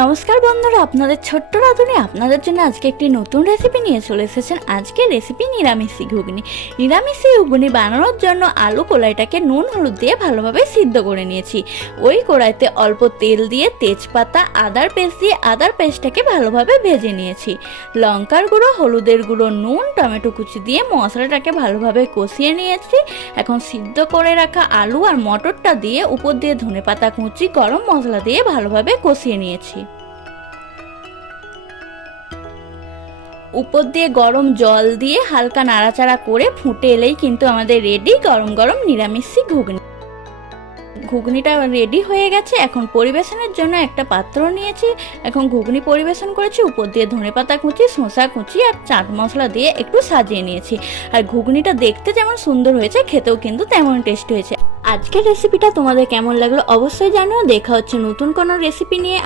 নমস্কার বন্ধুরা, আপনাদের ছোট্ট রাঁধুনি আপনাদের জন্য আজকে একটি নতুন রেসিপি নিয়ে চলে এসেছেন। আজকে রেসিপি নিরামিষি ঘুগনি। নিরামিষি ঘুগনি বানানোর জন্য আলু কড়াইটাকে নুন হলুদ দিয়ে ভালোভাবে সিদ্ধ করে নিয়েছি। ওই কড়াইতে অল্প তেল দিয়ে তেজপাতা আদার পেস্ট দিয়ে আদার পেস্টটাকে ভালোভাবে ভেজে নিয়েছি। লঙ্কার গুঁড়ো, হলুদের গুঁড়ো, নুন, টমেটো কুচি দিয়ে মশলাটাকে ভালোভাবে কষিয়ে নিয়েছি। এখন সিদ্ধ করে রাখা আলু আর মটরটা দিয়ে উপর দিয়ে ধনেপাতা কুচি, গরম মশলা দিয়ে ভালোভাবে কষিয়ে নিয়েছি। উপর দিয়ে গরম জল দিয়ে হালকা নাড়াচাড়া করে ফুটে এলেই কিন্তু আমাদের রেডি গরম গরম নিরামিষি ঘুগনি। ঘুগনিটা রেডি হয়ে গেছে। এখন পরিবেশনের জন্য একটা পাত্র নিয়েছি। এখন ঘুগনি পরিবেশন করেছি। উপর দিয়ে ধনেপাতা কুচি, শসা কুচি আর চাট মশলা দিয়ে একটু সাজিয়ে নিয়েছি। আর ঘুগনিটা দেখতে যেমন সুন্দর হয়েছে, খেতেও কিন্তু তেমন টেস্টি হয়েছে। আজকের রেসিপিটা তোমাদের কেমন লাগলো অবশ্যই জানিও। দেখা হচ্ছে নতুন কোনো রেসিপি নিয়ে।